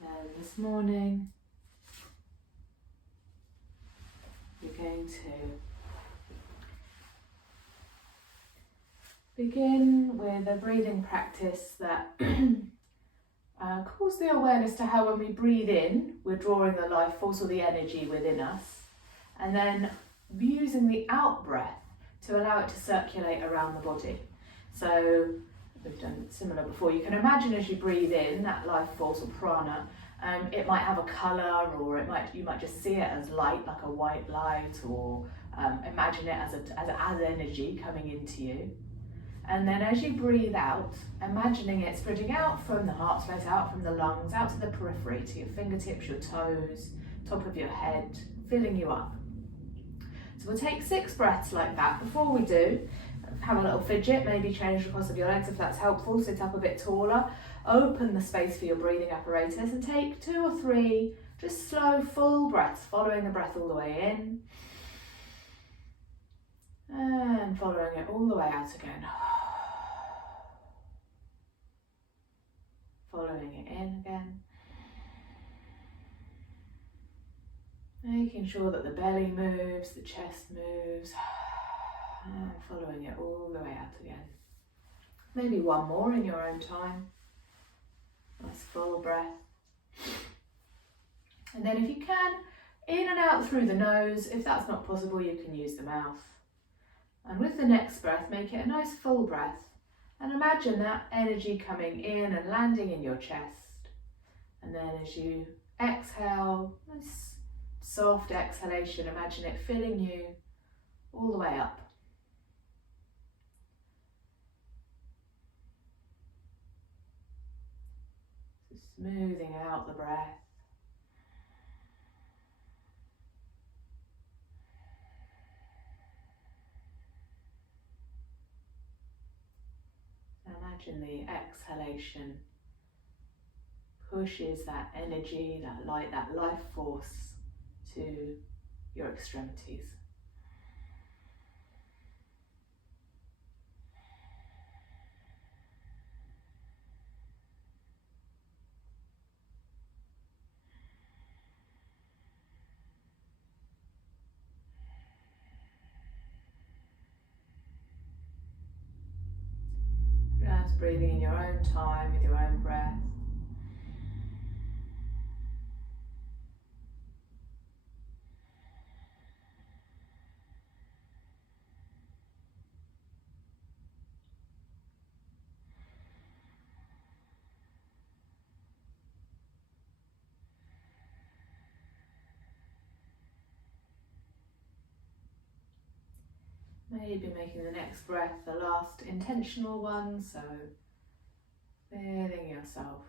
And this morning, you're going to begin with a breathing practice that calls the awareness to how when we breathe in, we're drawing the life force or the energy within us, and then using the out breath to allow it to circulate around the body. So we've done similar before. You can imagine as you breathe in that life force or prana, it might have a colour, or you might just see it as light, like a white light, or imagine it as energy coming into you. And then as you breathe out, imagining it spreading out from the heart space, out from the lungs, out to the periphery, to your fingertips, your toes, top of your head, filling you up. So we'll take 6 breaths like that. Before we do, have a little fidget, maybe change the cross of your legs if that's helpful, sit up a bit taller, open the space for your breathing apparatus and take 2 or 3 just slow, full breaths, following the breath all the way in and following it all the way out again. Following it in again. Making sure that the belly moves, the chest moves, and following it all the way out again. Maybe one more in your own time. Nice full breath. And then if you can, in and out through the nose. If that's not possible, you can use the mouth. And with the next breath, make it a nice full breath. And imagine that energy coming in and landing in your chest. And then as you exhale, nice soft exhalation, imagine it filling you all the way up. So smoothing out the breath. Imagine the exhalation pushes that energy, that light, that life force to your extremities. Just breathing in your own time with your own breath. Maybe making the next breath the last intentional one, so feeling yourself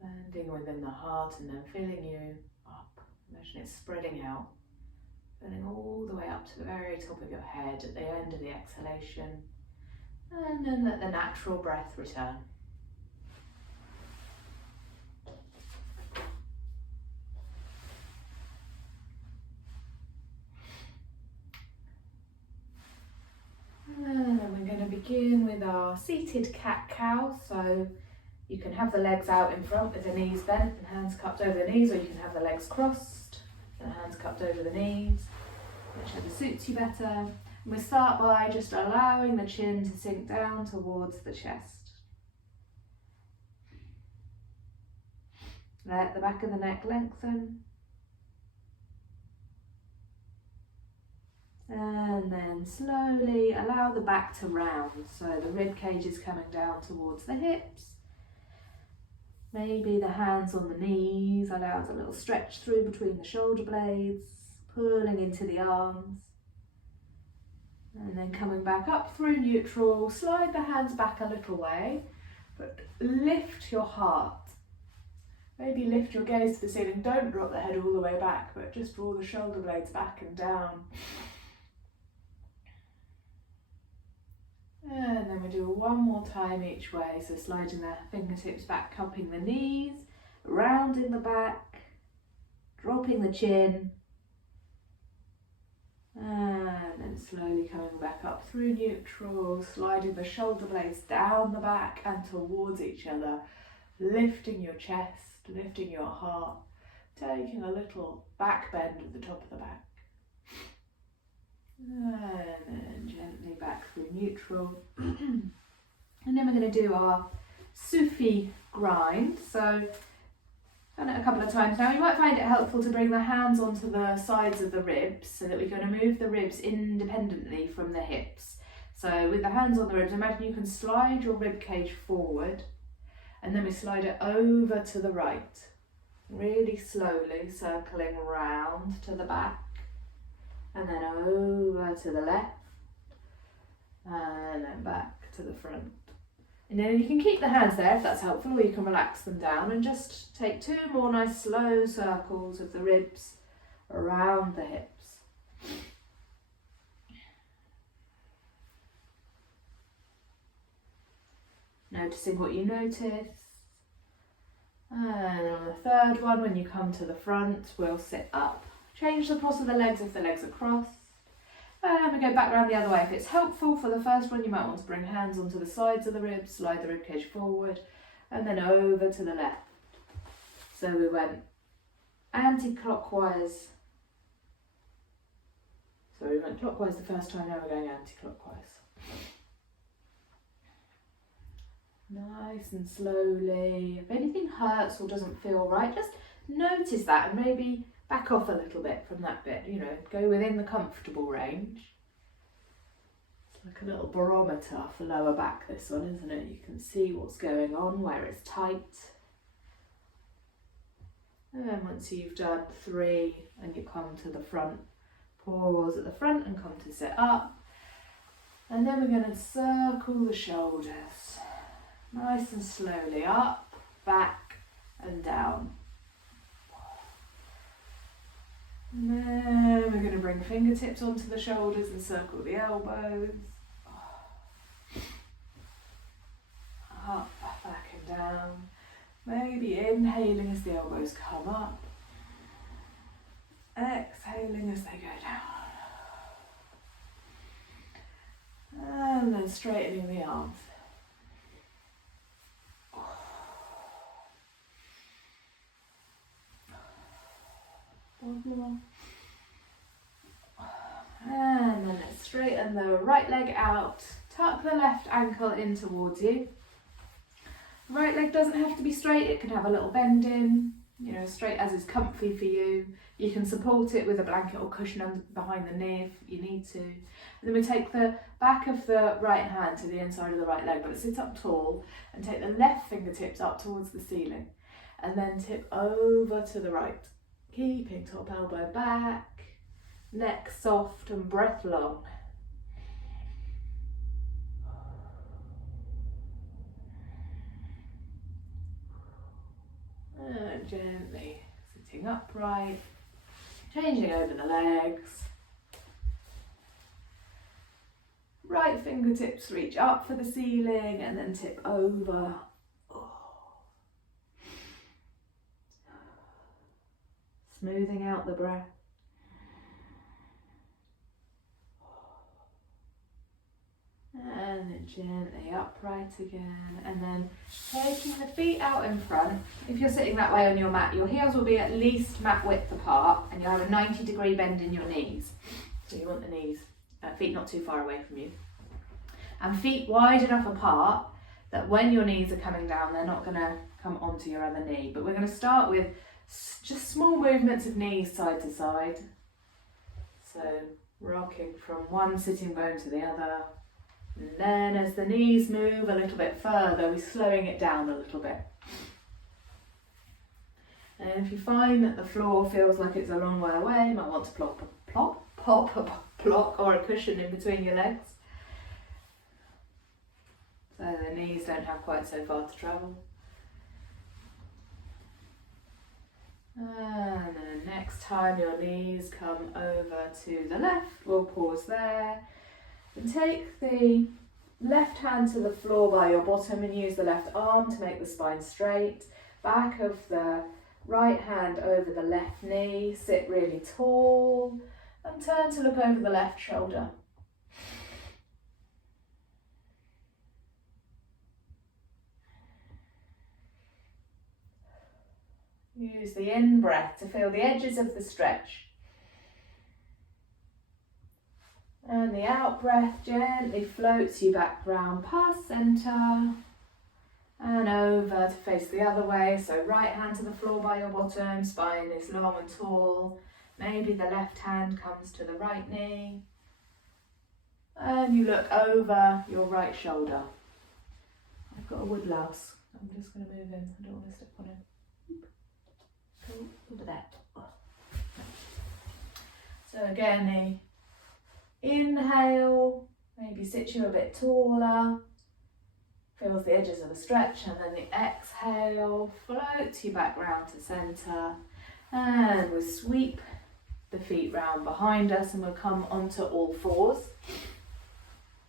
landing within the heart and then filling you up. Imagine it spreading out, filling all the way up to the very top of your head at the end of the exhalation, and then let the natural breath return. And then we're going to begin with our seated cat-cow. So you can have the legs out in front with the knees bent and hands cupped over the knees, or you can have the legs crossed and hands cupped over the knees, whichever suits you better. And we start by just allowing the chin to sink down towards the chest. Let the back of the neck lengthen. And then slowly allow the back to round, so the rib cage is coming down towards the hips. Maybe the hands on the knees, allows a little stretch through between the shoulder blades, pulling into the arms. And then coming back up through neutral, slide the hands back a little way, but lift your heart. Maybe lift your gaze to the ceiling, don't drop the head all the way back, but just draw the shoulder blades back and down. And then we do one more time each way, so sliding the fingertips back, cupping the knees, rounding the back, dropping the chin, and then slowly coming back up through neutral, sliding the shoulder blades down the back and towards each other, lifting your chest, lifting your heart, taking a little back bend at the top of the back. And then gently back through neutral. And then we're going to do our Sufi grind. So, done it a couple of times now. You might find it helpful to bring the hands onto the sides of the ribs so that we're going to move the ribs independently from the hips. So with the hands on the ribs, imagine you can slide your rib cage forward and then we slide it over to the right. Really slowly circling round to the back. And then over to the left, and then back to the front. And then you can keep the hands there if that's helpful, or you can relax them down and just take 2 more nice slow circles of the ribs around the hips. Noticing what you notice. And on the 3rd one, when you come to the front, we'll sit up. Change the cross of the legs if the legs are crossed. And we go back round the other way. If it's helpful for the first one, you might want to bring hands onto the sides of the ribs, slide the ribcage forward, and then over to the left. So we went anti-clockwise. So we went clockwise the first time, now we're going anti-clockwise. Nice and slowly. If anything hurts or doesn't feel right, just notice that and maybe back off a little bit from that bit, you know, go within the comfortable range. It's like a little barometer for lower back, this one, isn't it? You can see what's going on, where it's tight. And then once you've done 3 and you come to the front, pause at the front and come to sit up. And then we're going to circle the shoulders. Nice and slowly up, back and down. And then we're going to bring fingertips onto the shoulders and circle the elbows. Up, back and down. Maybe inhaling as the elbows come up. Exhaling as they go down. And then straightening the arms. One more. And then let's straighten the right leg out. Tuck the left ankle in towards you. Right leg doesn't have to be straight, it can have a little bend in, you know, straight as is comfy for you. You can support it with a blanket or cushion behind the knee if you need to. And then we take the back of the right hand to the inside of the right leg, but sit up tall and take the left fingertips up towards the ceiling. And then tip over to the right. Keeping top elbow back, neck soft and breath long. And gently sitting upright, changing over the legs. Right fingertips reach up for the ceiling and then tip over. Smoothing out the breath. And then gently upright again. And then taking the feet out in front. If you're sitting that way on your mat, your heels will be at least mat width apart and you'll have a 90-degree bend in your knees. So you want the knees, feet not too far away from you. And feet wide enough apart that when your knees are coming down, they're not going to come onto your other knee. But we're going to start with just small movements of knees side to side. So rocking from one sitting bone to the other. And then as the knees move a little bit further, we're slowing it down a little bit. And if you find that the floor feels like it's a long way away, you might want to pop a block or a cushion in between your legs. So the knees don't have quite so far to travel. And then next time your knees come over to the left, we'll pause there and take the left hand to the floor by your bottom and use the left arm to make the spine straight. Back of the right hand over the left knee, sit really tall and turn to look over the left shoulder. Use the in-breath to feel the edges of the stretch. And the out-breath gently floats you back round past centre and over to face the other way. So right hand to the floor by your bottom, spine is long and tall. Maybe the left hand comes to the right knee. And you look over your right shoulder. I've got a wood louse. I'm just going to move in. I don't want to step on him. Over there. So again, the inhale maybe sits you a bit taller, feels the edges of the stretch, and then the exhale floats you back round to centre, and we'll sweep the feet round behind us and we'll come onto all fours.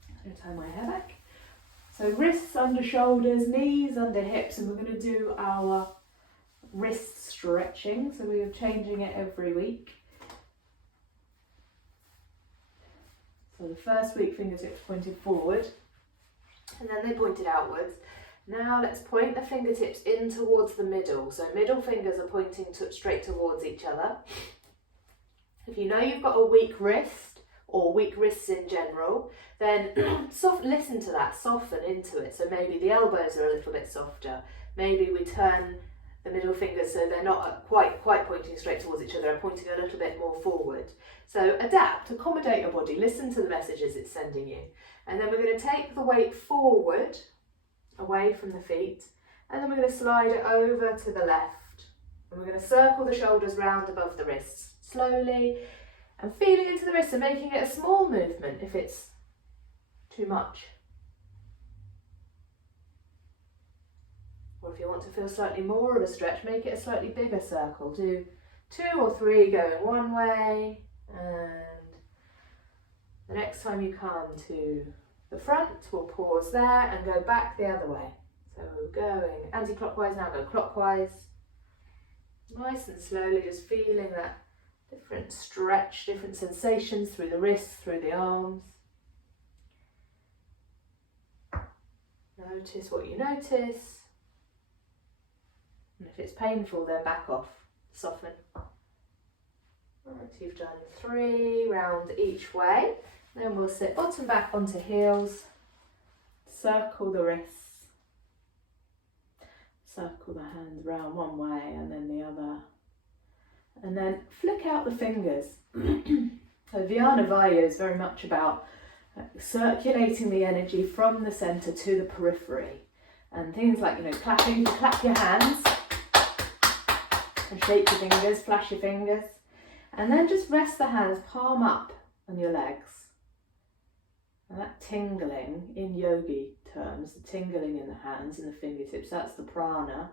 I'm going to tie my hair back. So wrists under shoulders, knees under hips, and we're going to do our wrist stretching, so we are changing it every week. So the first week fingertips pointed forward and then they pointed outwards. Now let's point the fingertips in towards the middle, so middle fingers are pointing straight towards each other. If you know you've got a weak wrist or weak wrists in general, then listen to that, soften into it. So maybe the elbows are a little bit softer, maybe we turn the middle fingers so they're not quite pointing straight towards each other and pointing a little bit more forward. So adapt, accommodate your body, listen to the messages it's sending you. And then we're going to take the weight forward, away from the feet, and then we're going to slide it over to the left. And we're going to circle the shoulders round above the wrists, slowly, and feeling into the wrists and making it a small movement if it's too much. Or if you want to feel slightly more of a stretch, make it a slightly bigger circle. Do 2 or 3 going one way, and the next time you come to the front, we'll pause there and go back the other way. So we're going anti-clockwise, now go clockwise. Nice and slowly, just feeling that different stretch, different sensations through the wrists, through the arms. Notice what you notice. And if it's painful, then back off, soften. Right, you've done 3 round each way. Then we'll sit bottom back onto heels, circle the wrists, circle the hands round one way and then the other. And then flick out the fingers. So Vyana Vaya is very much about circulating the energy from the centre to the periphery. And things like, clapping, clap your hands. And shake your fingers, flash your fingers. And then just rest the hands palm up on your legs. And that tingling, in yogi terms, the tingling in the hands and the fingertips, that's the prana,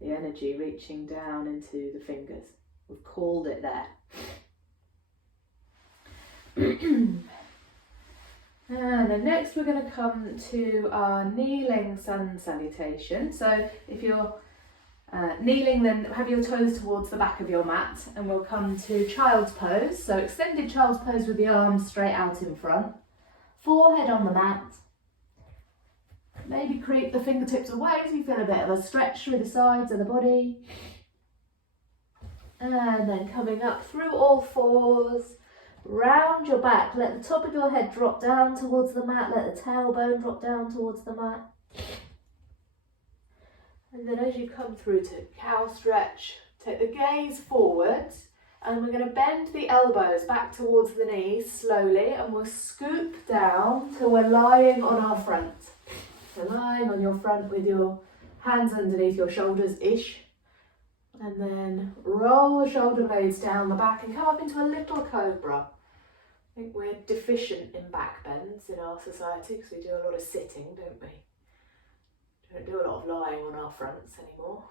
the energy reaching down into the fingers. We've called it there. And then next we're going to come to our kneeling sun salutation. So if you're kneeling, then have your toes towards the back of your mat, and we'll come to child's pose. So extended child's pose with the arms straight out in front, forehead on the mat. Maybe creep the fingertips away so you feel a bit of a stretch through the sides of the body. And then coming up through all fours, round your back, let the top of your head drop down towards the mat, let the tailbone drop down towards the mat. And then as you come through to cow stretch, take the gaze forwards, and we're going to bend the elbows back towards the knees slowly, and we'll scoop down till we're lying on our front. So lying on your front with your hands underneath your shoulders-ish. And then roll the shoulder blades down the back and come up into a little cobra. I think we're deficient in back bends in our society because we do a lot of sitting, don't we? Don't do a lot of lying on our fronts anymore.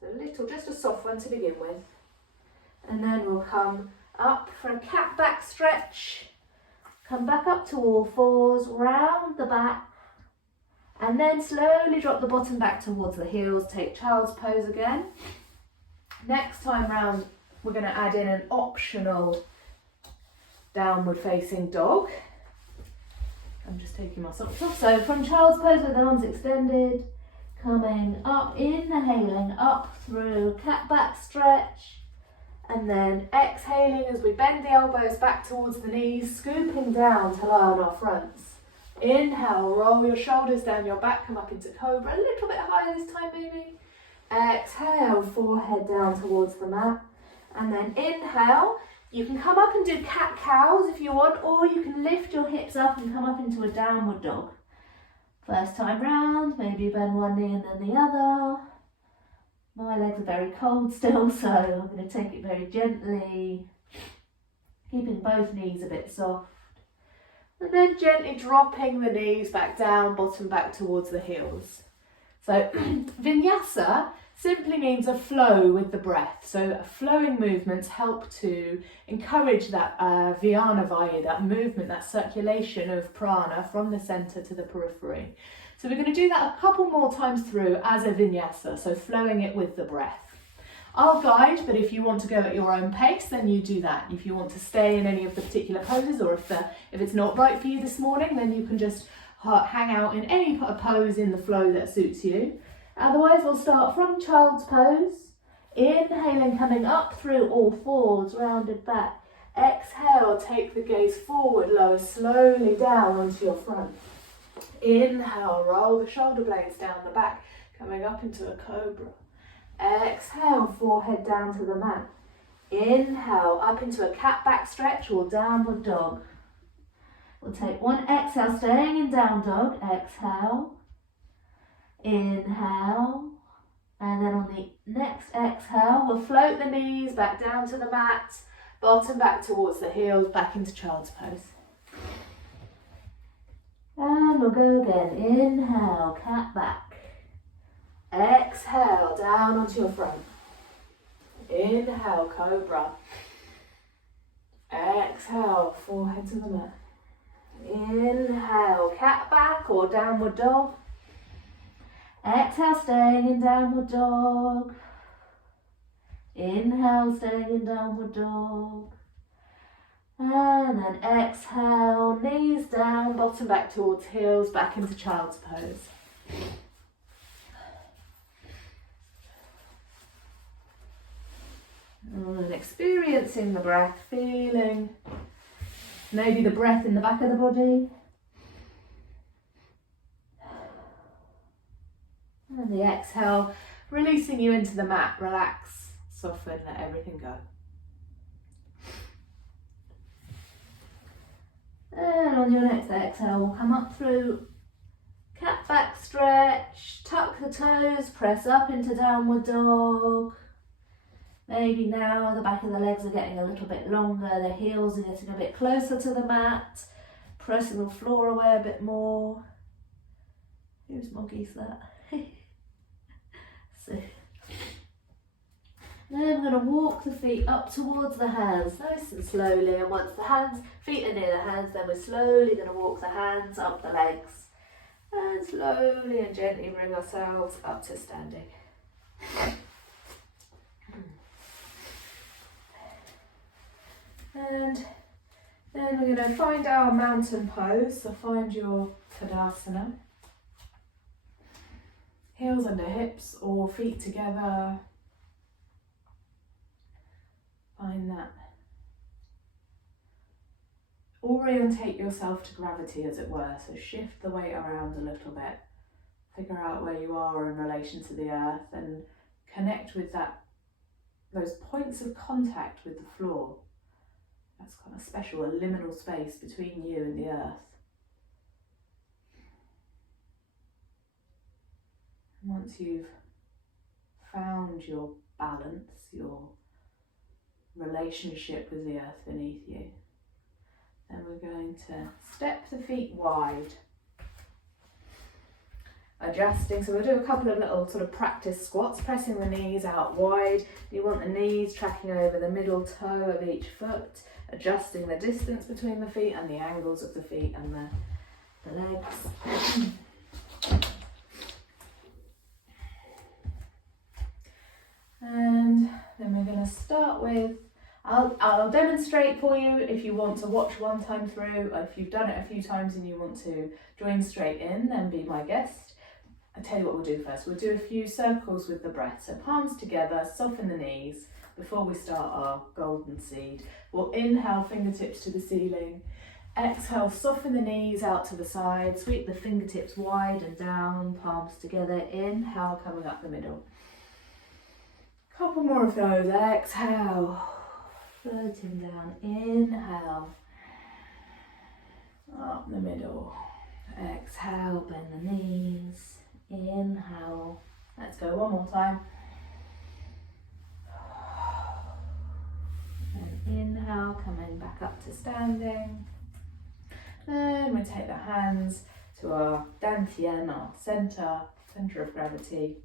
So a little, just a soft one to begin with. And then we'll come up for a cat back stretch. Come back up to all fours, round the back, and then slowly drop the bottom back towards the heels. Take child's pose again. Next time round, we're going to add in an optional downward facing dog. I'm just taking my socks off. So from child's pose with the arms extended, coming up, inhaling up through cat back stretch, and then exhaling as we bend the elbows back towards the knees, scooping down to lie on our fronts. Inhale, roll your shoulders down your back, come up into cobra, a little bit higher this time maybe. Exhale, forehead down towards the mat, and then inhale. You can come up and do cat-cows if you want, or you can lift your hips up and come up into a downward dog. First time round, maybe bend one knee and then the other. My legs are very cold still, so I'm going to take it very gently, keeping both knees a bit soft. And then gently dropping the knees back down, bottom back towards the heels. So vinyasa simply means a flow with the breath. So flowing movements help to encourage that vyana vaya, that movement, that circulation of prana from the centre to the periphery. So we're going to do that a couple more times through as a vinyasa, so flowing it with the breath. I'll guide, but if you want to go at your own pace, then you do that. If you want to stay in any of the particular poses, or if it's not right for you this morning, then you can just hang out in any pose in the flow that suits you. Otherwise, we'll start from child's pose. Inhaling, coming up through all fours, rounded back. Exhale, take the gaze forward, lower slowly down onto your front. Inhale, roll the shoulder blades down the back, coming up into a cobra. Exhale, forehead down to the mat. Inhale, up into a cat back stretch or downward dog. We'll take one exhale, staying in down dog. Exhale. Inhale. And then on the next exhale, we'll float the knees back down to the mat, bottom back towards the heels, back into child's pose. And we'll go again. Inhale, cat back. Exhale, down onto your front. Inhale, cobra. Exhale, forehead to the mat. Inhale, cat back or downward dog. Exhale, staying in downward dog. Inhale, staying in downward dog. And then exhale, knees down, bottom back towards heels, back into child's pose. And experiencing the breath, feeling maybe the breath in the back of the body. And the exhale, releasing you into the mat, relax, soften, let everything go. And on your next exhale, we'll come up through cat back stretch, tuck the toes, press up into downward dog. Maybe now the back of the legs are getting a little bit longer, the heels are getting a bit closer to the mat, pressing the floor away a bit more. Whose monkey's that? So, then we're going to walk the feet up towards the hands, nice and slowly, and once the feet are near the hands, then we're slowly going to walk the hands up the legs, and slowly and gently bring ourselves up to standing. And then we're going to find our mountain pose, so find your Tadasana. Heels under hips or feet together. Find that. Orientate yourself to gravity, as it were, so shift the weight around a little bit. Figure out where you are in relation to the earth and connect with those points of contact with the floor. That's kind of special, a liminal space between you and the earth. Once you've found your balance, your relationship with the earth beneath you, then we're going to step the feet wide. Adjusting, so we'll do a couple of little sort of practice squats, pressing the knees out wide. You want the knees tracking over the middle toe of each foot, adjusting the distance between the feet and the angles of the feet and the legs. And then we're going to start with, I'll demonstrate for you if you want to watch one time through, or if you've done it a few times and you want to join straight in, then be my guest. I'll tell you what we'll do first. We'll do a few circles with the breath. So palms together, soften the knees before we start our golden seed. We'll inhale, fingertips to the ceiling. Exhale, soften the knees out to the side, sweep the fingertips wide and down, palms together. Inhale, coming up the middle. Couple more of those. Exhale, floating down. Inhale, up the middle. Exhale, bend the knees. Inhale. Let's go one more time. And inhale, coming back up to standing. Then we take the hands to our dantian, our centre of gravity.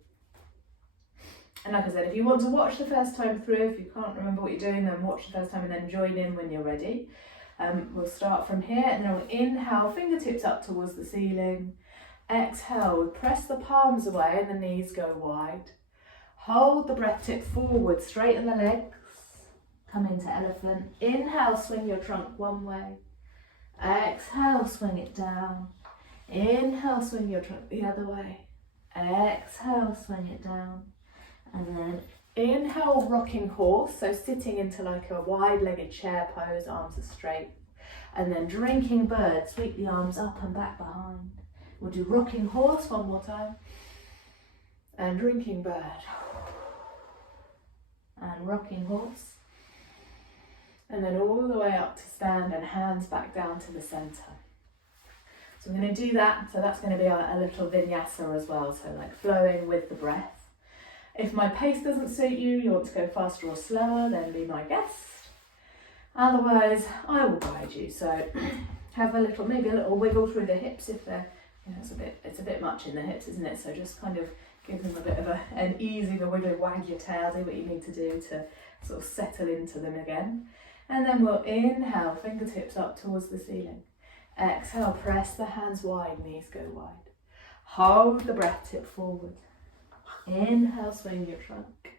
And like I said, if you want to watch the first time through, if you can't remember what you're doing, then watch the first time and then join in when you're ready. We'll start from here, and then we'll inhale, fingertips up towards the ceiling. Exhale, press the palms away and the knees go wide. Hold the breath, tip forward, straighten the legs. Come into elephant. Inhale, swing your trunk one way. Exhale, swing it down. Inhale, swing your trunk the other way. Exhale, swing it down. And then inhale, rocking horse, so sitting into like a wide-legged chair pose, arms are straight. And then drinking bird, sweep the arms up and back behind. We'll do rocking horse one more time. And drinking bird. And rocking horse. And then all the way up to stand and hands back down to the centre. So we're going to do that, so that's going to be a little vinyasa as well, so like flowing with the breath. If my pace doesn't suit you, you want to go faster or slower, then be my guest. Otherwise, I will guide you. So have maybe a little wiggle through the hips if they're, it's a bit much in the hips, isn't it? So just kind of give them a bit of an easy, the wiggle, wag your tail, do what you need to do to sort of settle into them again. And then we'll inhale, fingertips up towards the ceiling. Exhale, press the hands wide, knees go wide. Hold the breath, tip forward. Inhale, swing your trunk.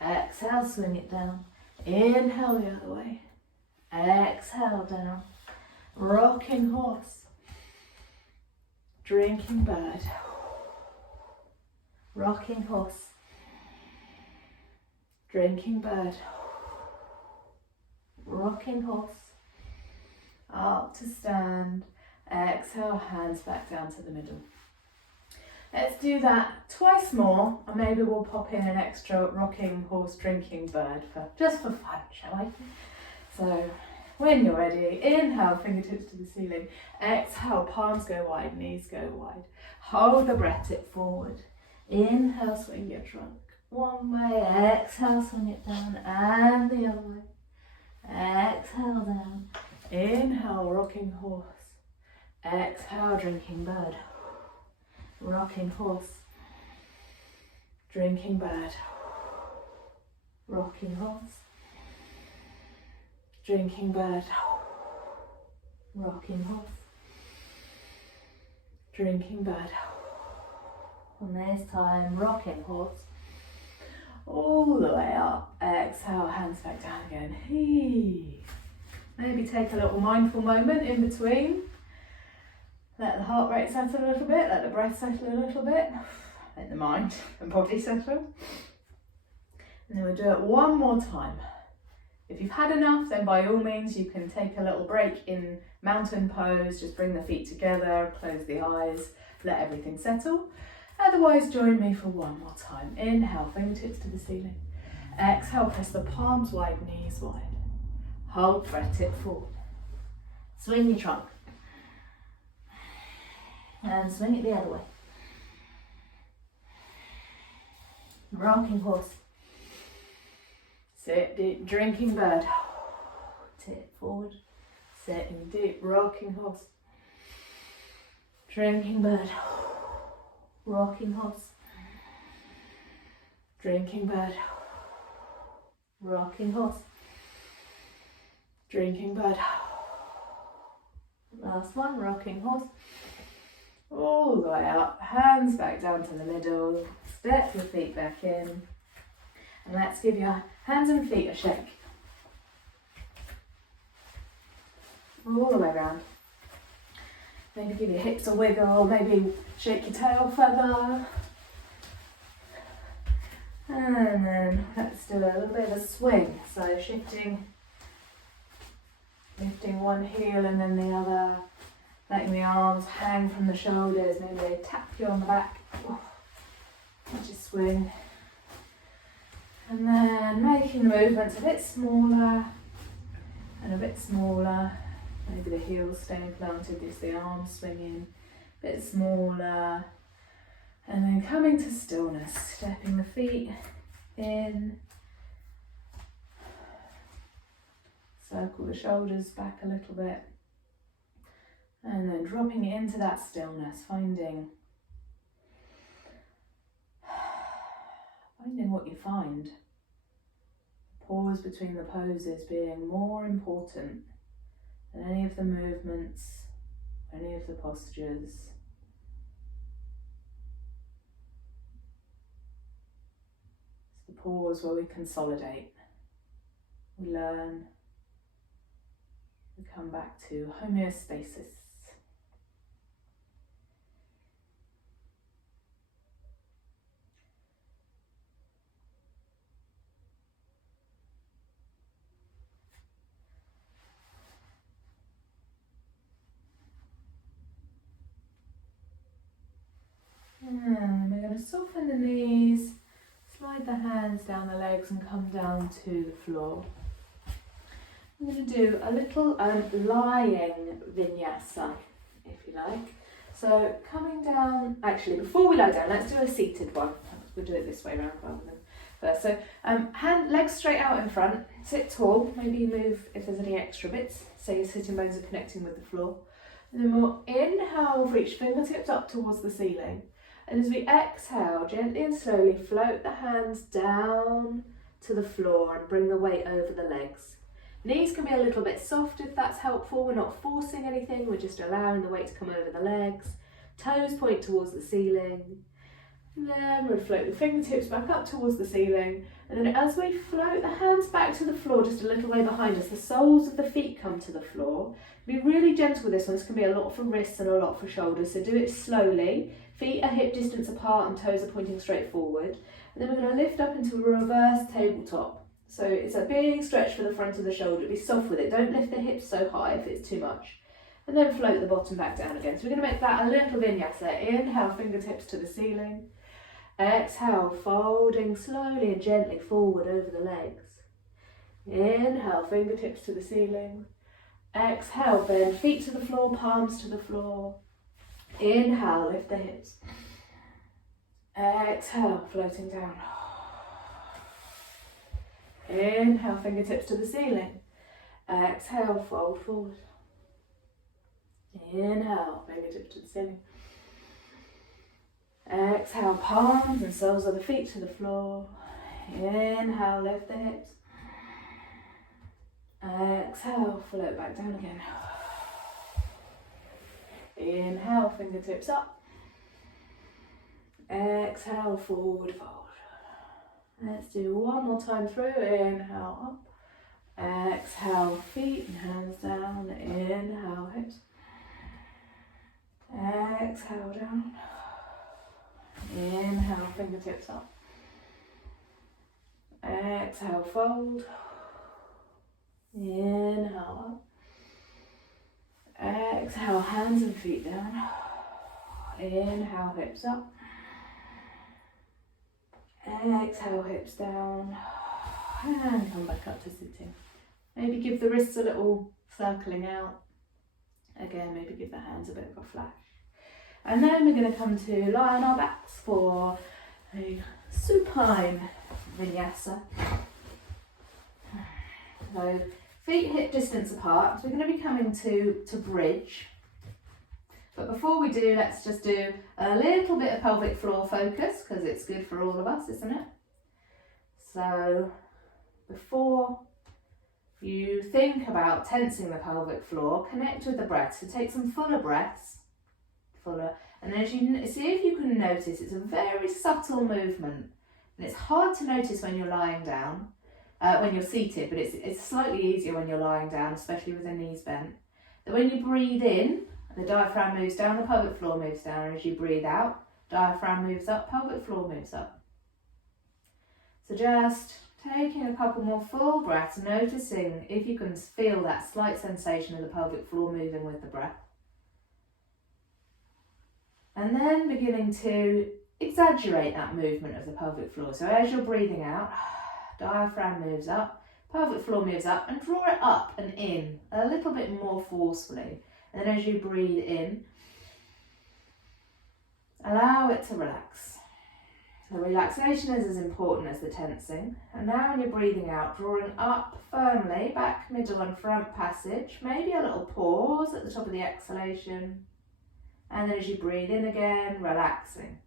Exhale, swing it down. Inhale the other way. Exhale down. Rocking horse. Drinking bird. Rocking horse. Drinking bird. Rocking horse. Up to stand. Exhale, hands back down to the middle. Let's do that twice more, and maybe we'll pop in an extra rocking horse, drinking bird just for fun, shall we? So when you're ready, inhale, fingertips to the ceiling. Exhale, palms go wide, knees go wide. Hold the breath, tip forward. Inhale, swing your trunk one way. Exhale, swing it down, and the other way. Exhale down. Inhale, rocking horse. Exhale, drinking bird. Rocking horse. Drinking bird. Rocking horse. Drinking bird. Rocking horse. Drinking bird. And this time, rocking horse. All the way up. Exhale, hands back down again. Heave. Maybe take a little mindful moment in between. Let the heart rate settle a little bit, let the breath settle a little bit. Let the mind and body settle. And then we'll do it one more time. If you've had enough, then by all means you can take a little break in mountain pose, just bring the feet together, close the eyes, let everything settle. Otherwise, join me for one more time. Inhale, fingertips to the ceiling. Exhale, press the palms wide, knees wide. Hold breath, tip forward. Swing your trunk. And swing it the other way. Rocking horse. Sit deep, drinking bird. Tip forward. Sitting deep, rocking horse. Drinking bird. Rocking horse. Drinking bird. Rocking horse. Drinking bird. Last one, rocking horse. All the way up, hands back down to the middle, step your feet back in, and let's give your hands and feet a shake. All the way around. Maybe give your hips a wiggle, maybe shake your tail feather. And then let's do a little bit of a swing. So lifting one heel and then the other, letting the arms hang from the shoulders, maybe they tap you on the back. Just swing. And then making the movements a bit smaller and a bit smaller. Maybe the heels staying planted, just the arms swinging, a bit smaller. And then coming to stillness, stepping the feet in. Circle the shoulders back a little bit. And then dropping it into that stillness, finding what you find. Pause between the poses being more important than any of the movements, any of the postures. It's the pause where we consolidate, we learn, we come back to homeostasis. And we're going to soften the knees, slide the hands down the legs and come down to the floor. I'm going to do a little lying vinyasa, if you like. So coming down, actually before we lie down, let's do a seated one. We'll do it this way around rather than first. So legs straight out in front, sit tall, maybe move if there's any extra bits, so your sitting bones are connecting with the floor. And then we'll inhale, reach fingertips up towards the ceiling. And as we exhale, gently and slowly float the hands down to the floor and bring the weight over the legs. Knees can be a little bit soft if that's helpful. We're not forcing anything, we're just allowing the weight to come over the legs. Toes point towards the ceiling. And then we'll float the fingertips back up towards the ceiling. And then as we float the hands back to the floor just a little way behind us, the soles of the feet come to the floor. Be really gentle with this one. This can be a lot for wrists and a lot for shoulders, so do it slowly. Feet are hip distance apart and toes are pointing straight forward. And then we're going to lift up into a reverse tabletop. So it's a big stretch for the front of the shoulder. Be soft with it. Don't lift the hips so high if it's too much. And then float the bottom back down again. So we're going to make that a little vinyasa. Inhale, fingertips to the ceiling. Exhale, folding slowly and gently forward over the legs. Inhale, fingertips to the ceiling. Exhale, bend feet to the floor, palms to the floor. Inhale, lift the hips. Exhale, floating down. Inhale, fingertips to the ceiling. Exhale, fold forward. Inhale, fingertips to the ceiling. Exhale, palms and soles of the feet to the floor. Inhale, lift the hips. Exhale, float back down again. Inhale, fingertips up. Exhale, forward fold. Let's do one more time through. Inhale, up. Exhale, feet and hands down. Inhale, hips. Exhale, down. Inhale, fingertips up. Exhale, fold. Inhale, up. Exhale, hands and feet down. Inhale, hips up. Exhale, hips down. And come back up to sitting. Maybe give the wrists a little circling out. Again, maybe give the hands a bit of a flash. And then we're going to come to lie on our backs for a supine vinyasa. So feet hip distance apart. So we're going to be coming to bridge. But before we do, let's just do a little bit of pelvic floor focus because it's good for all of us, isn't it? So before you think about tensing the pelvic floor, connect with the breath. So take some fuller breaths, and as you see if you can notice, it's a very subtle movement, and it's hard to notice when you're lying down, when you're seated, but it's slightly easier when you're lying down, especially with the knees bent. That when you breathe in, the diaphragm moves down, the pelvic floor moves down, and as you breathe out, diaphragm moves up, pelvic floor moves up. So just taking a couple more full breaths, noticing if you can feel that slight sensation of the pelvic floor moving with the breath. And then beginning to exaggerate that movement of the pelvic floor. So as you're breathing out, diaphragm moves up, pelvic floor moves up, and draw it up and in a little bit more forcefully. And then as you breathe in, allow it to relax. The relaxation is as important as the tensing. And now when you're breathing out, drawing up firmly, back, middle and front passage. Maybe a little pause at the top of the exhalation. And then as you breathe in again, relaxing.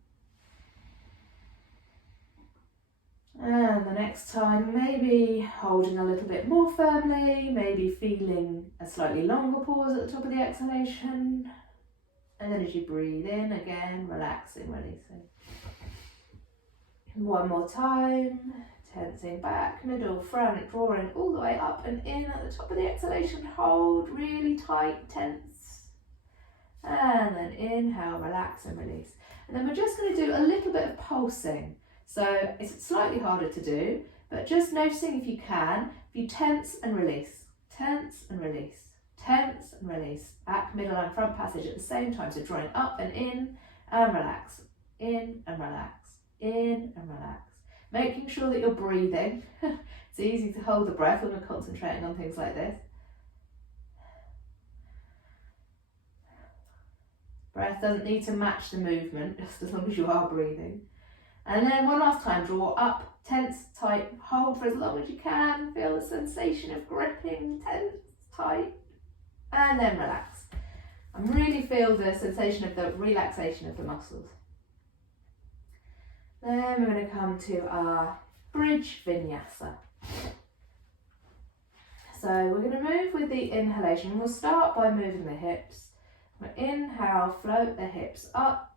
And the next time, maybe holding a little bit more firmly, maybe feeling a slightly longer pause at the top of the exhalation. And then as you breathe in again, relaxing, releasing. One more time, tensing back, middle, front, drawing all the way up and in at the top of the exhalation. Hold really tight, tense. And then inhale, relax and release. And then we're just going to do a little bit of pulsing. So it's slightly harder to do, but just noticing if you can, if you tense and release, tense and release, tense and release, back, middle and front passage at the same time. So drawing up and in and relax, in and relax, in and relax. Making sure that you're breathing. It's easy to hold the breath when we're concentrating on things like this. Breath doesn't need to match the movement, just as long as you are breathing. And then one last time, draw up, tense, tight, hold for as long as you can. Feel the sensation of gripping, tense, tight, and then relax. And really feel the sensation of the relaxation of the muscles. Then we're going to come to our bridge vinyasa. So we're going to move with the inhalation. We'll start by moving the hips. We'll inhale, float the hips up.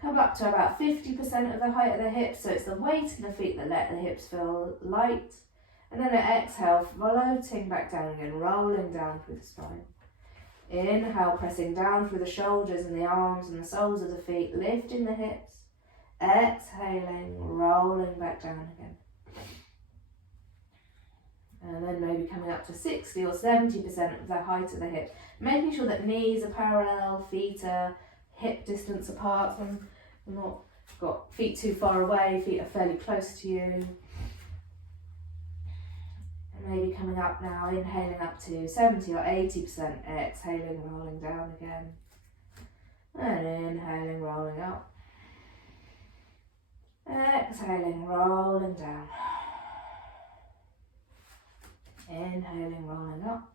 Come up to about 50% of the height of the hips, so it's the weight in the feet that let the hips feel light. And then exhale, floating back down again, rolling down through the spine. Inhale, pressing down through the shoulders and the arms and the soles of the feet, lifting the hips. Exhaling, rolling back down again. And then maybe coming up to 60 or 70% of the height of the hips. Making sure that knees are parallel, feet are hip distance apart, so I'm not got feet too far away, feet are fairly close to you. And maybe coming up now, inhaling up to 70 or 80%, exhaling, rolling down again. And inhaling, rolling up. Exhaling, rolling down. Inhaling, rolling up.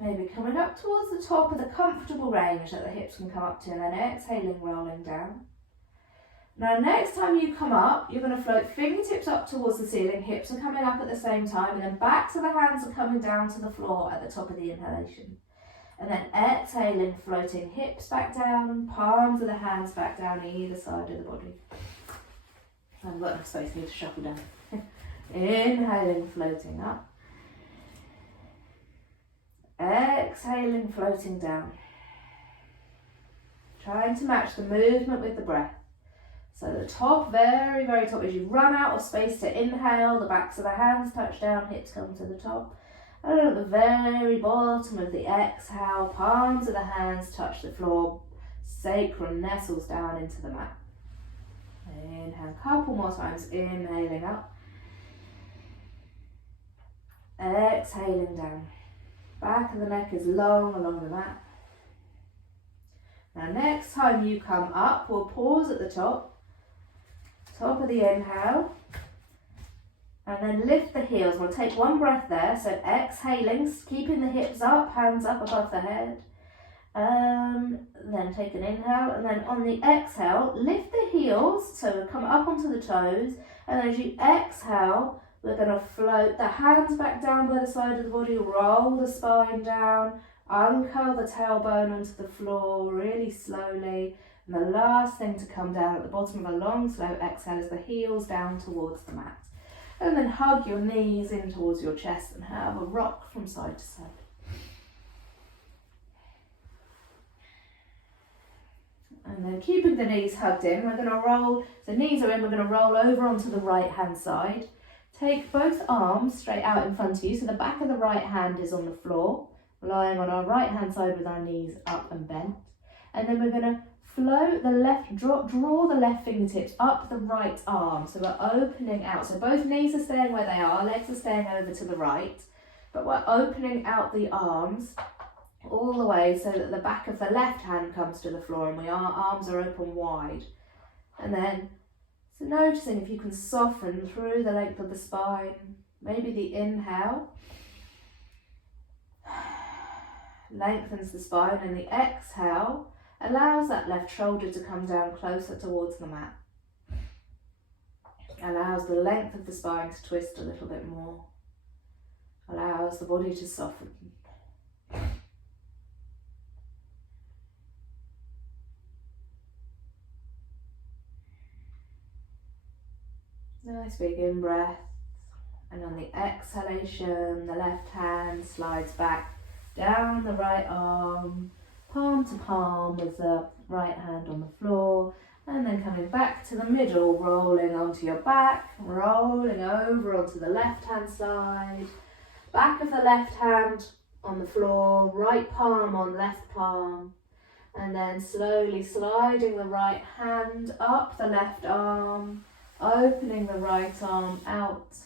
Maybe coming up towards the top of the comfortable range that the hips can come up to, and then exhaling, rolling down. Now next time you come up, you're going to float fingertips up towards the ceiling, hips are coming up at the same time, and then backs of the hands are coming down to the floor at the top of the inhalation. And then exhaling, floating hips back down, palms of the hands back down either side of the body. I've got enough space, I need to shuffle down. Inhaling, floating up. Exhaling, floating down. Trying to match the movement with the breath. So the top, very, very top, as you run out of space to inhale, the backs of the hands touch down, hips come to the top. And at the very bottom of the exhale, palms of the hands touch the floor, sacrum nestles down into the mat. Inhale, a couple more times, inhaling up. Exhaling down. Back of the neck is long along the mat. Now next time you come up, we'll pause at the top of the inhale, and then lift the heels. We'll take one breath there, so exhaling, keeping the hips up, hands up above the head. Then take an inhale, and then on the exhale, lift the heels, so come up onto the toes, and as you exhale, We're going to float the hands back down by the side of the body, roll the spine down, uncurl the tailbone onto the floor really slowly. And the last thing to come down at the bottom of a long, slow exhale is the heels down towards the mat. And then hug your knees in towards your chest and have a rock from side to side. And then keeping the knees hugged in, we're going to roll, so knees are in, we're going to roll over onto the right hand side. Take both arms straight out in front of you, so the back of the right hand is on the floor, lying on our right hand side with our knees up and bent. And then we're going to float the left, draw the left fingertips up the right arm, so we're opening out. So both knees are staying where they are, legs are staying over to the right, but we're opening out the arms all the way so that the back of the left hand comes to the floor and our arms are open wide. And then, so noticing if you can soften through the length of the spine, maybe the inhale lengthens the spine and the exhale allows that left shoulder to come down closer towards the mat. Allows the length of the spine to twist a little bit more. Allows the body to soften. Nice big in-breath, and on the exhalation, the left hand slides back down the right arm, palm to palm with the right hand on the floor, and then coming back to the middle, rolling onto your back, rolling over onto the left hand side, back of the left hand on the floor, right palm on left palm, and then slowly sliding the right hand up the left arm, opening the right arm out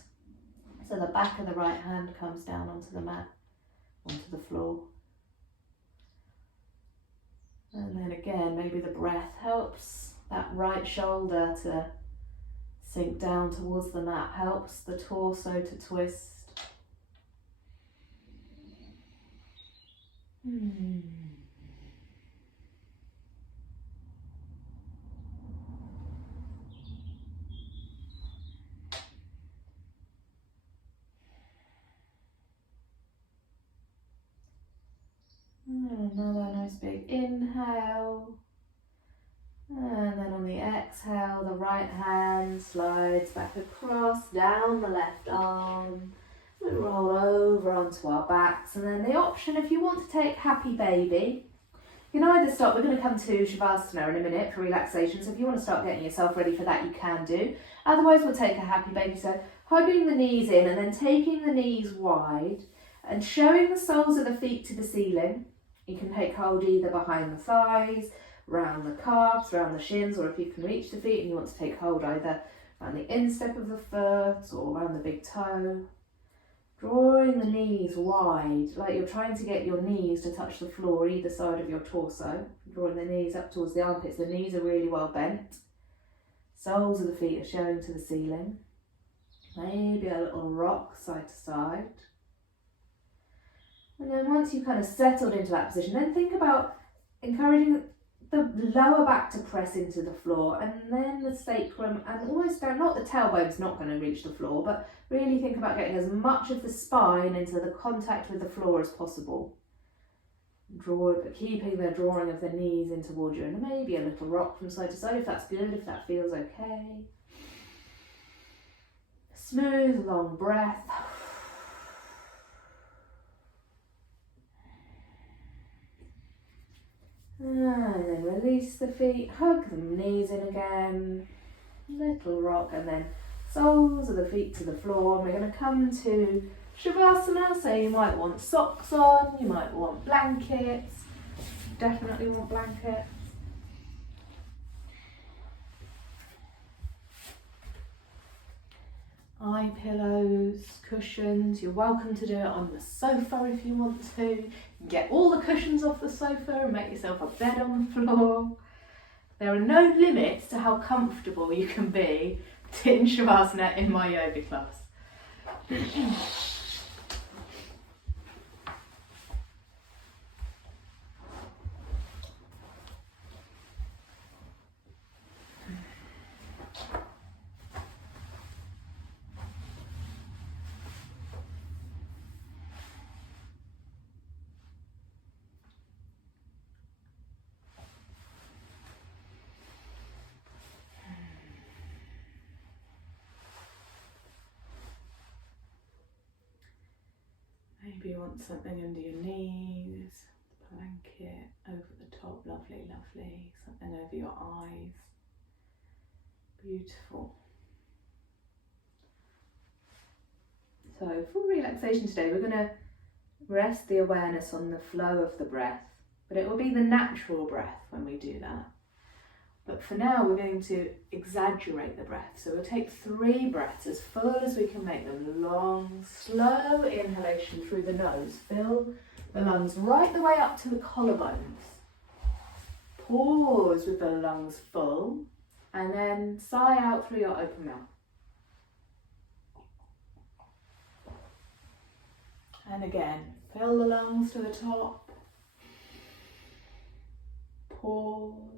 so the back of the right hand comes down onto the mat, onto the floor. And then again, maybe the breath helps that right shoulder to sink down towards the mat, helps the torso to twist. And another nice big inhale. And then on the exhale, the right hand slides back across, down the left arm. We roll over onto our backs. And then the option, if you want to take happy baby, you can either start, we're going to come to Shavasana in a minute for relaxation. So if you want to start getting yourself ready for that, you can do. Otherwise, we'll take a happy baby. So hugging the knees in and then taking the knees wide and showing the soles of the feet to the ceiling. You can take hold either behind the thighs, round the calves, round the shins, or if you can reach the feet and you want to take hold either around the instep of the foot or around the big toe. Drawing the knees wide, like you're trying to get your knees to touch the floor either side of your torso. Drawing the knees up towards the armpits. The knees are really well bent. Soles of the feet are showing to the ceiling. Maybe a little rock side to side. And then once you've kind of settled into that position, then think about encouraging the lower back to press into the floor and then the sacrum and almost down, not the tailbone's not going to reach the floor, but really think about getting as much of the spine into the contact with the floor as possible. Keeping the drawing of the knees in towards you and maybe a little rock from side to side if that's good, if that feels okay. Smooth, long breath. And then release the feet, hug the knees in again, little rock, and then soles of the feet to the floor. And we're going to come to Shavasana, so you might want socks on, you might want blankets, definitely want blankets. Eye pillows, cushions, you're welcome to do it on the sofa if you want to. Get all the cushions off the sofa and make yourself a bed on the floor. There are no limits to how comfortable you can be in Shavasana in my yoga class. Maybe you want something under your knees, blanket over the top, lovely, lovely. Something over your eyes, beautiful. So for relaxation today, we're going to rest the awareness on the flow of the breath, but it will be the natural breath when we do that. But for now, we're going to exaggerate the breath. So we'll take 3 breaths as full as we can make them. Long, slow inhalation through the nose. Fill the lungs right the way up to the collarbones. Pause with the lungs full, and then sigh out through your open mouth. And again, fill the lungs to the top. Pause.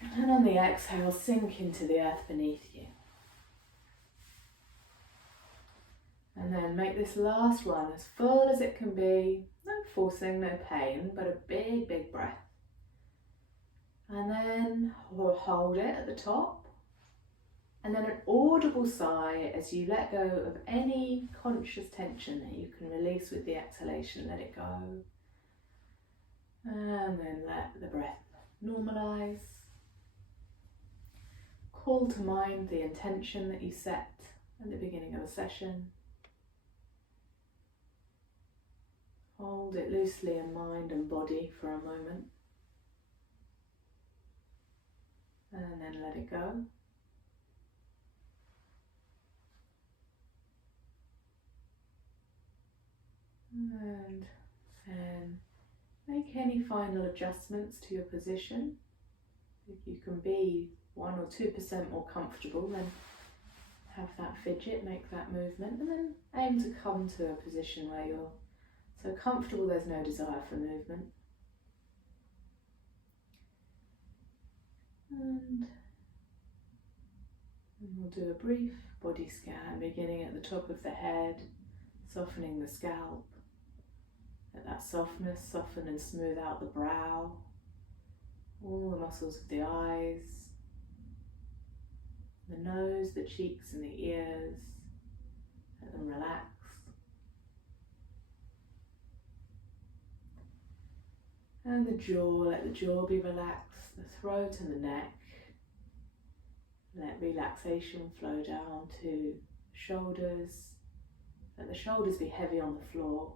And on the exhale, sink into the earth beneath you. And then make this last one as full as it can be. No forcing, no pain, but a big, big breath. And then hold it at the top. And then an audible sigh as you let go of any conscious tension that you can release with the exhalation. Let it go. And then let the breath normalise. Call to mind the intention that you set at the beginning of a session. Hold it loosely in mind and body for a moment. And then let it go. And then make any final adjustments to your position. If you can be 1 or 2% more comfortable, then have that fidget, make that movement, and then aim to come to a position where you're so comfortable there's no desire for movement. And we'll do a brief body scan, beginning at the top of the head, softening the scalp. Let that softness soften and smooth out the brow, all the muscles of the eyes, the nose, the cheeks and the ears. Let them relax. And the jaw, let the jaw be relaxed, the throat and the neck. Let relaxation flow down to shoulders. Let the shoulders be heavy on the floor.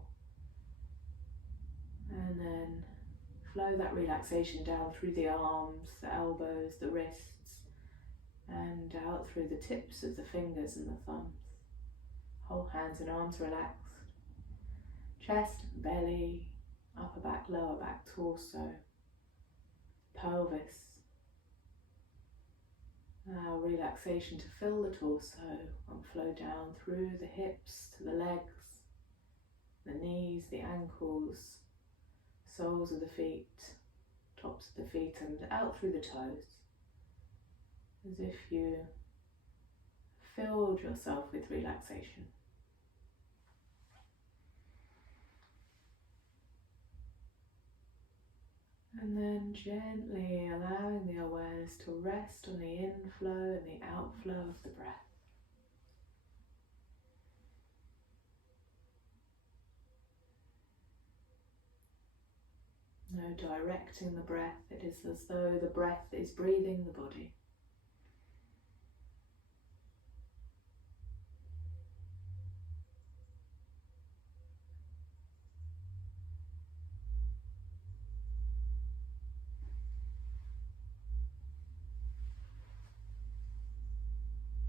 And then flow that relaxation down through the arms, the elbows, the wrists, and out through the tips of the fingers and the thumbs. Whole hands and arms relaxed. Chest, belly, upper back, lower back, torso, pelvis. Now relaxation to fill the torso and flow down through the hips to the legs, the knees, the ankles, soles of the feet, tops of the feet, and out through the toes, as if you filled yourself with relaxation. And then gently allowing the awareness to rest on the inflow and the outflow of the breath. No directing the breath, it is as though the breath is breathing the body.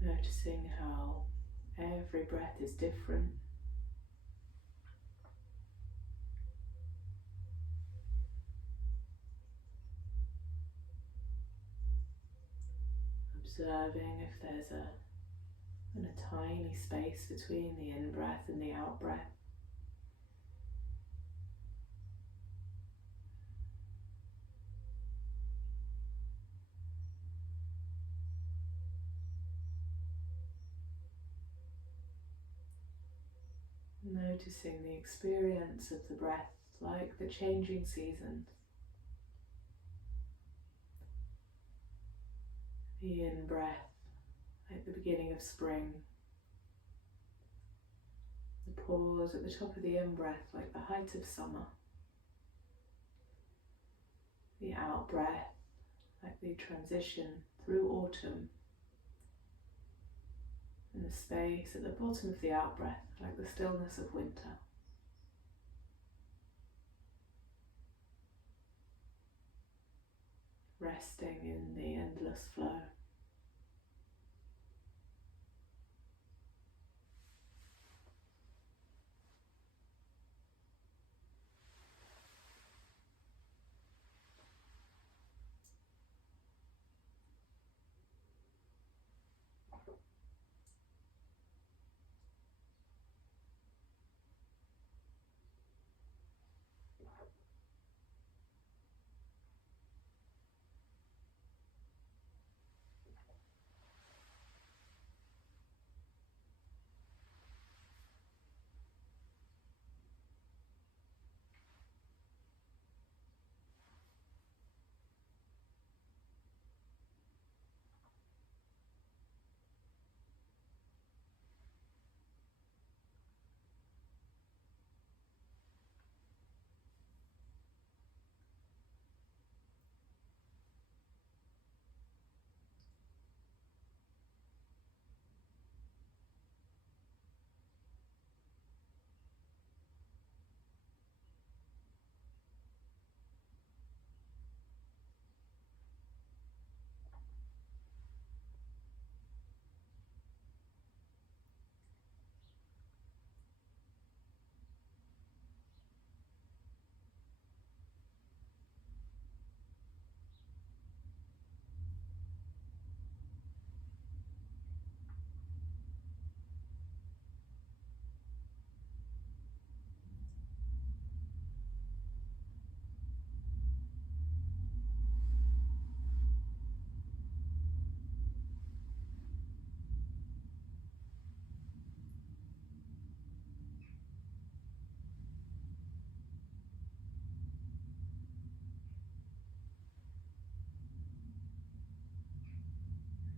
Noticing how every breath is different. Observing if there's a tiny space between the in-breath and the out-breath. Noticing the experience of the breath like the changing seasons. The in-breath like the beginning of spring. The pause at the top of the in-breath, like the height of summer. The out-breath, like the transition through autumn. And the space at the bottom of the out-breath, like the stillness of winter. Resting in the endless flow.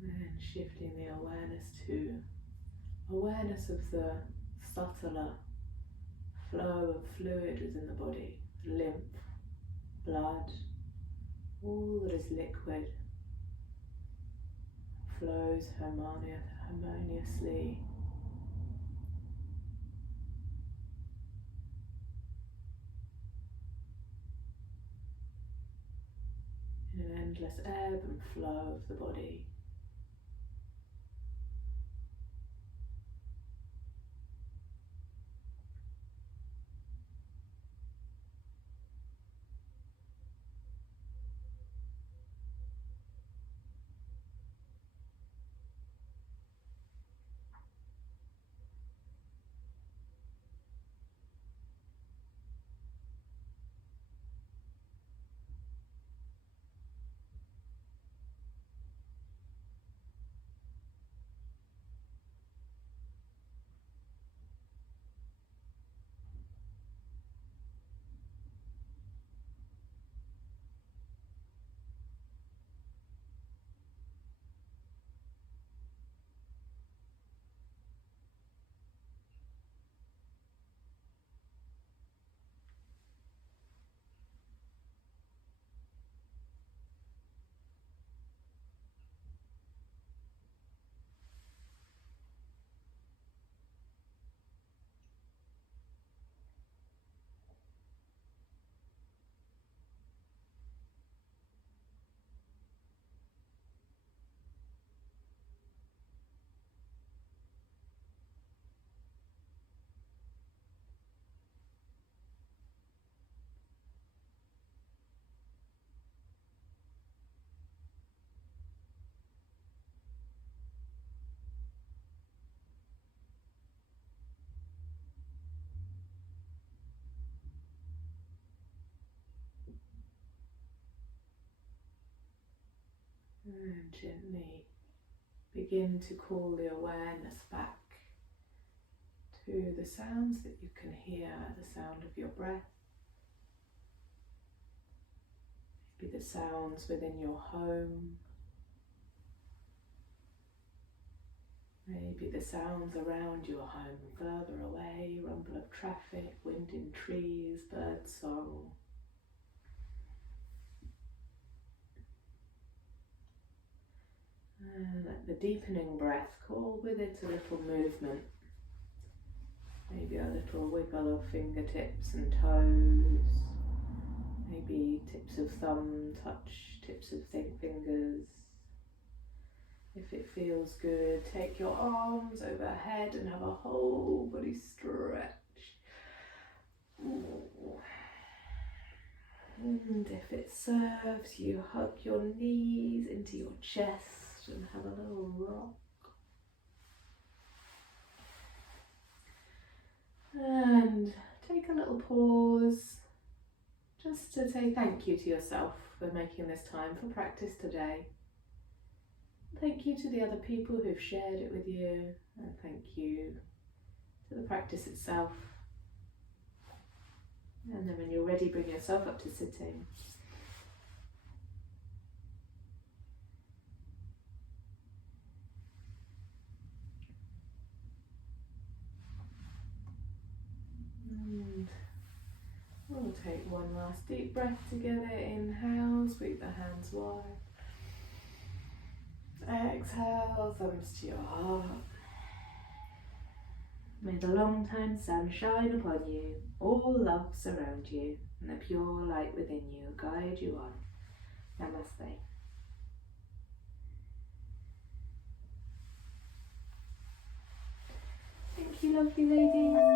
And shifting the awareness to awareness of the subtler flow of fluid within the body, lymph, blood, all that is liquid flows harmoniously in an endless ebb and flow of the body. And gently begin to call the awareness back to the sounds that you can hear, the sound of your breath, maybe the sounds within your home, the sounds of the Maybe the sounds around your home further away, rumble of traffic, wind in trees, bird song. And let the deepening breath call with it a little movement. Maybe a little wiggle of fingertips and toes. Maybe tips of thumb touch tips of fingers. If it feels good, take your arms overhead and have a whole body stretch. And if it serves, you hug your knees into your chest and have a little rock. And take a little pause just to say thank you to yourself for making this time for practice today. Thank you to the other people who've shared it with you, and thank you to the practice itself. And then when you're ready, bring yourself up to sitting. And we'll take one last deep breath together. Inhale, sweep the hands wide. Exhale, thumbs to your heart. May the long-time sun shine upon you, all love surround you, and the pure light within you guide you on. Namaste. Thank you, lovely ladies.